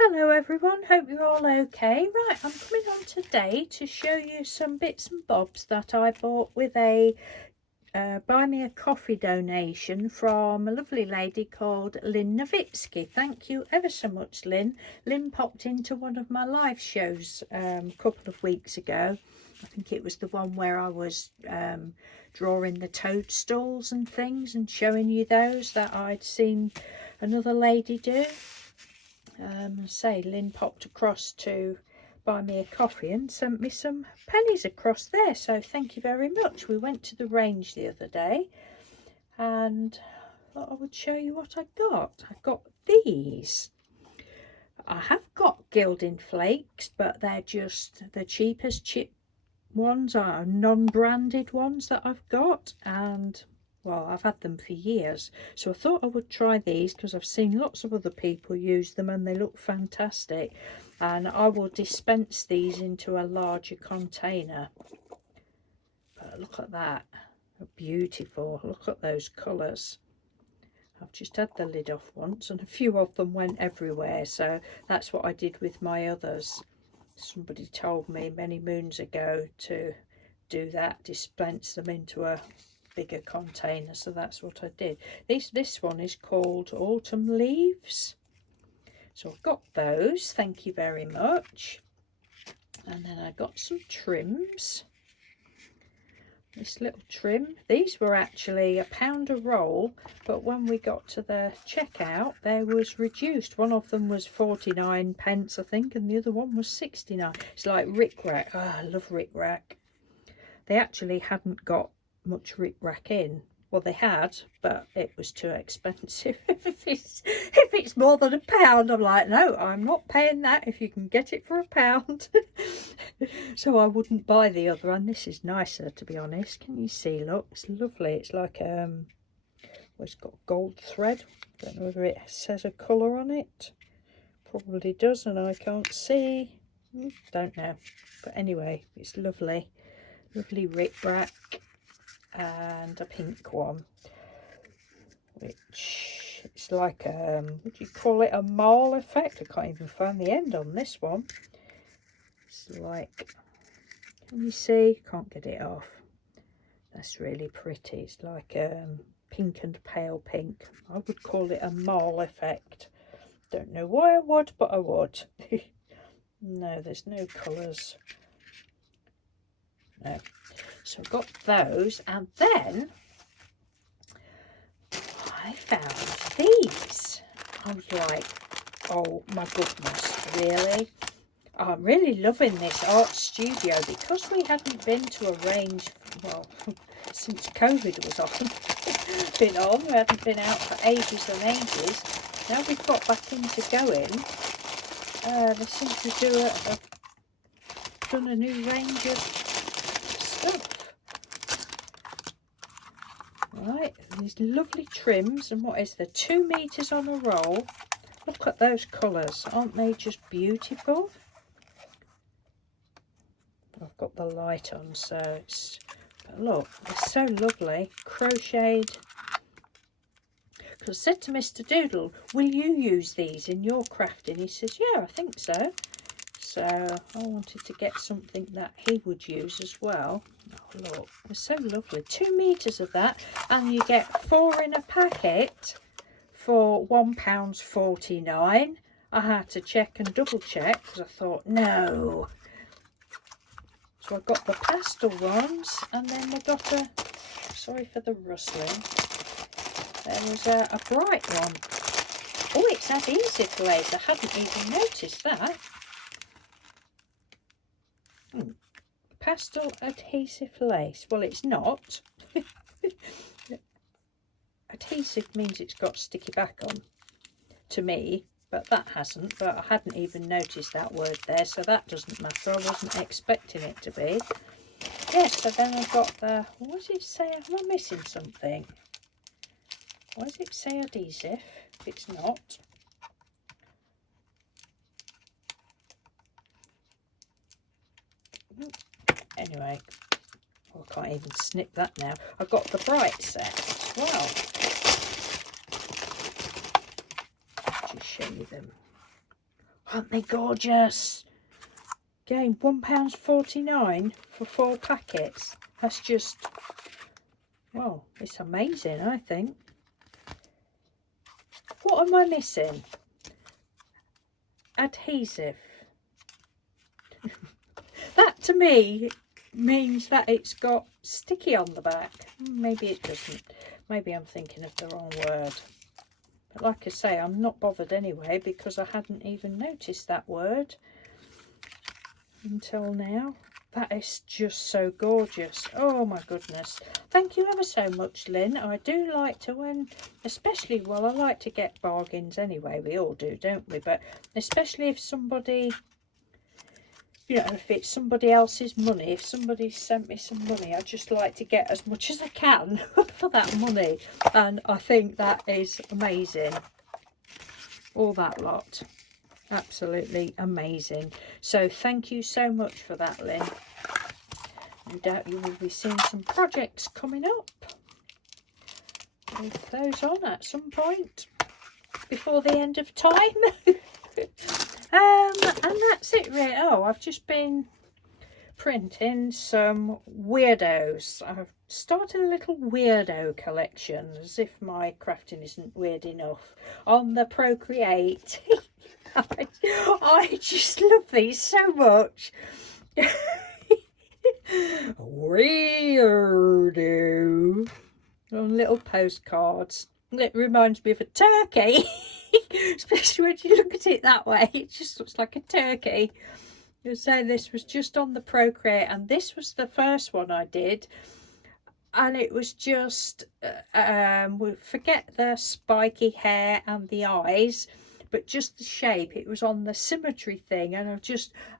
Hello everyone, hope you're all okay. Right, I'm coming on today to show you some bits and bobs that I bought with a buy me a coffee donation from a lovely lady called LYNN Novitzki. Thank you ever so much, Lynn. Lynn popped into one of my live shows a couple of weeks ago. I think it was the one where I was drawing the toadstools and things and showing you those that I'd seen another lady do. Lynn popped across to buy me a coffee and sent me some pennies across there, so thank you very much. We went to the range the other day and I thought I would show you what I got. I got these. I have got gilding flakes, but they're just the cheapest chip ones, are non-branded ones that I've got, and well, I've had them for years, so I thought I would try these because I've seen lots of other people use them and they look fantastic, and I will dispense these into a larger container. But look at that, they're beautiful. Look at those colours. I've just had the lid off once and a few of them went everywhere, so that's what I did with my others. Somebody told me many moons ago to do that, dispense them into a bigger container, so that's what I did. This one is called Autumn Leaves, so I've got those, thank you very much. And then I got some trims. This little trim, these were actually £1 a roll, but when we got to the checkout they was reduced. One of them was 49 pence I think, and the other one was 69. It's like Rick Rack. Oh, I love Rick Rack. They actually hadn't got much Rick Rack in. Well, they had, but it was too expensive. if it's more than £1, I'm like, no, I'm not paying that if you can get it for £1. So I wouldn't buy the other, and this is nicer, to be honest. Can you see? Look, it's lovely. It's like well, it's got gold thread. Don't know whether it says a colour on it. Probably does, and I can't see. Don't know. But anyway, it's lovely. Lovely Rick Rack. And a pink one, which it's like what do you call it, a mall effect. I can't even find the end on this one. It's like, can you see? Can't get it off. That's really pretty. It's like pink and pale pink. I would call it a mall effect. Don't know why I would, but I would. No, there's no colours. No. So I got those, and then I found these. I was like, oh my goodness, really? I'm really loving this art studio, because we hadn't been to a range, well, since COVID was on. We hadn't been out for ages and ages. Now we've got back into going. They seem to done a new range of stuff. Right, these lovely trims, and what is there, 2 meters on a roll. Look at those colours, aren't they just beautiful? I've got the light on, so it's, but look, they're so lovely, crocheted. Because I said to Mr. Doodle, will you use these in your crafting? He says, yeah, I think so. So I wanted to get something that he would use as well. Oh, look, they're so lovely. 2 meters of that, and you get 4 in a packet for £1.49. I had to check and double check because I thought, no. So I got the pastel ones, and then we got a, sorry for the rustling, there was a bright one. Oh, it's adhesive lace. I hadn't even noticed that. Pastel adhesive lace. Well, it's not. Adhesive means it's got sticky back on, to me, but that hasn't. But I hadn't even noticed that word there, so that doesn't matter. I wasn't expecting it to be. Yes, so then I've got the, what does it say? Am I missing something? Why does it say adhesive if it's not? Anyway, oh, I can't even snip that now. I've got the bright set as well. Just show you them. Aren't they gorgeous? Again, £1.49 for 4 packets. That's just, well, it's amazing, I think. What am I missing? Adhesive. That to me means that it's got sticky on the back. Maybe it doesn't. Maybe I'm thinking of the wrong word. But like I say, I'm not bothered anyway, because I hadn't even noticed that word until now. That is just so gorgeous. Oh my goodness. Thank you ever so much, Lynn. I do like to, when, especially, well, I like to get bargains anyway. We all do, don't we? But especially if somebody, you know, if it's somebody else's money, if somebody sent me some money, I just like to get as much as I can for that money. And I think that is amazing. All that lot. Absolutely amazing. So thank you so much for that, Lynn. No doubt you will be seeing some projects coming up with those on at some point before the end of time. And that's it really. Oh, I've just been printing some weirdos. I've started a little weirdo collection, as if my crafting isn't weird enough, on the Procreate. I just love these so much. Weirdo. On little postcards. It reminds me of a turkey. Especially when you look at it that way. It just looks like a turkey. You'll say this was just on the Procreate, and this was the first one I did. And it was just, we forget the spiky hair and the eyes, but just the shape. It was on the symmetry thing, and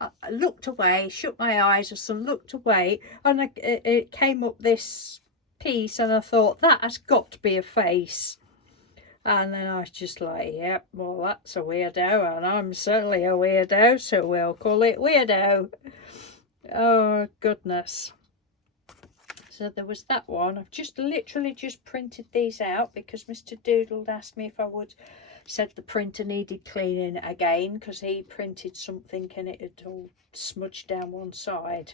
I looked away, shut my eyes and looked away, and it came up this piece, and I thought, that has got to be a face. And then I was just like, yep, well, that's a weirdo, and I'm certainly a weirdo, so we'll call it Weirdo. Oh goodness. So there was that one. I've just literally just printed these out because Mr. Doodle asked me if I would, said the printer needed cleaning again, because he printed something and it had all smudged down one side.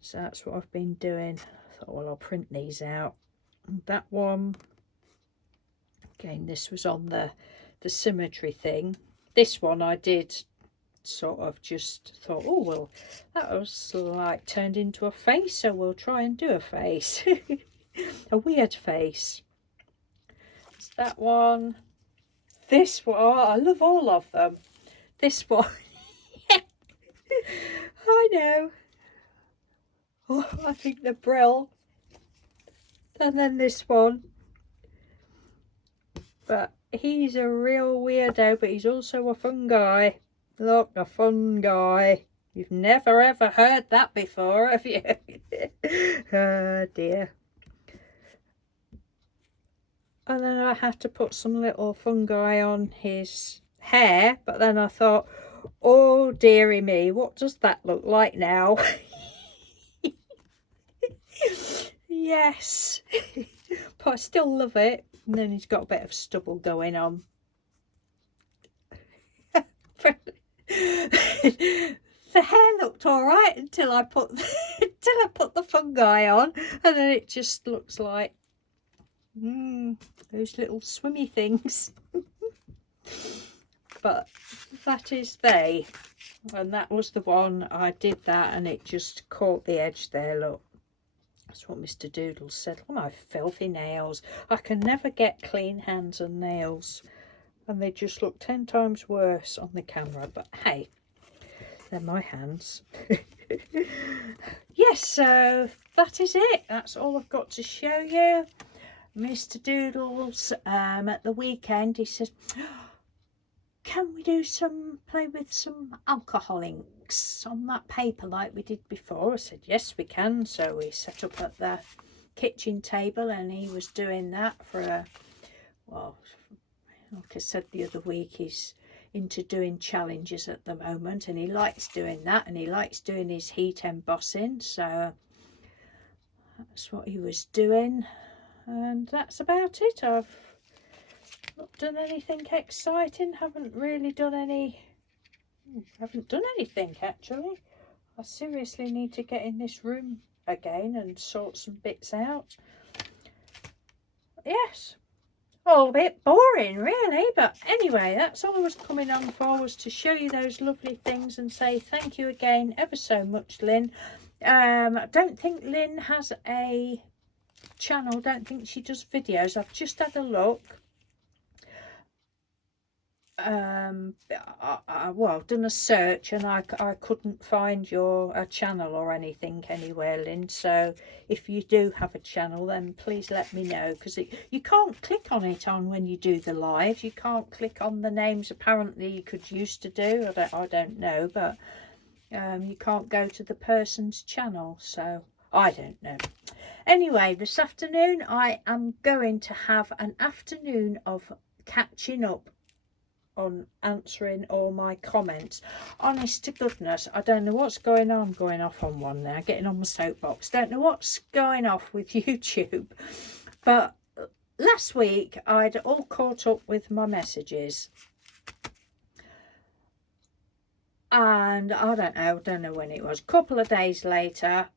So that's what I've been doing. I thought, well, I'll print these out. And that one, again, this was on the symmetry thing. This one I did sort of just thought, oh, well, that was like turned into a face, so we'll try and do a face. A weird face. It's that one. This one, I love all of them. This one. I know. Oh, I think they're brill. And then this one. But he's a real weirdo, but he's also a fun guy. Look, a fun guy. You've never ever heard that before, have you? Oh dear. And then I had to put some little fungi on his hair, but then I thought, oh dearie me, what does that look like now? Yes. But I still love it. And then he's got a bit of stubble going on. The hair looked all right until I put the fungi on, and then it just looks like those little swimmy things. But that is they, and that was the one I did that, and it just caught the edge there. Look, that's what Mr. Doodle said. Oh, my filthy nails! I can never get clean hands and nails, and they just look 10 times worse on the camera. But hey, they're my hands. Yes, so that is it. That's all I've got to show you. Mr. Doodles, at the weekend, he said, can we do play with some alcohol inks on that paper like we did before? I said, yes, we can. So we set up at the kitchen table, and he was doing that for well, like I said the other week, he's into doing challenges at the moment, and he likes doing that, and he likes doing his heat embossing. So that's what he was doing, and that's about it. I've not done anything exciting, haven't really done any I haven't done anything actually. I seriously need to get in this room again and sort some bits out. Yes, all a bit boring really, but anyway, that's all I was coming on for, was to show you those lovely things and say thank you again ever so much, Lynn. I don't think Lynn has a channel, don't think she does videos. I've just had a look. Well, done a search and I couldn't find your channel or anything anywhere, Lynn. So if you do have a channel, then please let me know, because you can't click on it on when you do the live. You can't click on the names. Apparently you could used to do. I don't know, but you can't go to the person's channel, so I don't know. Anyway, this afternoon I am going to have an afternoon of catching up on answering all my comments. Honest to goodness, I don't know what's going on. I'm going off on one now, getting on my soapbox. Don't know what's going off with YouTube, but last week I'd all caught up with my messages, and I don't know when it was, a couple of days later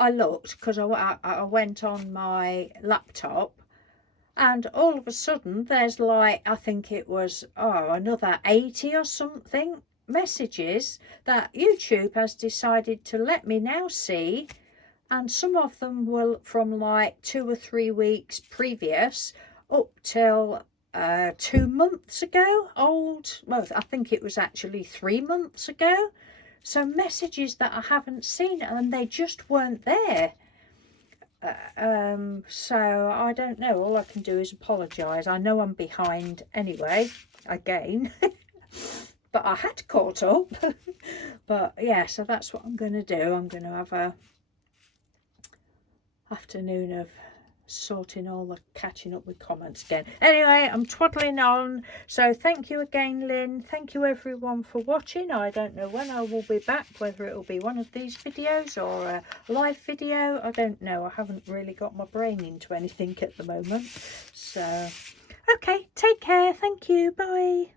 I looked, because I went on my laptop, and all of a sudden there's like, I think it was another 80 or something messages that YouTube has decided to let me now see, and some of them were from like 2 or 3 weeks previous up till 2 months ago old. Well, I think it was actually 3 months ago. So messages that I haven't seen, and they just weren't there. So I don't know. All I can do is apologise. I know I'm behind anyway, again. But I had caught up. But yeah, so that's what I'm going to do. I'm going to have a afternoon of sorting all the catching up with comments again. Anyway, I'm twaddling on, so thank you again, Lynn. Thank you everyone for watching. I don't know when I will be back, whether it will be one of these videos or a live video. I don't know. I haven't really got my brain into anything at the moment. So okay, take care. Thank you. Bye.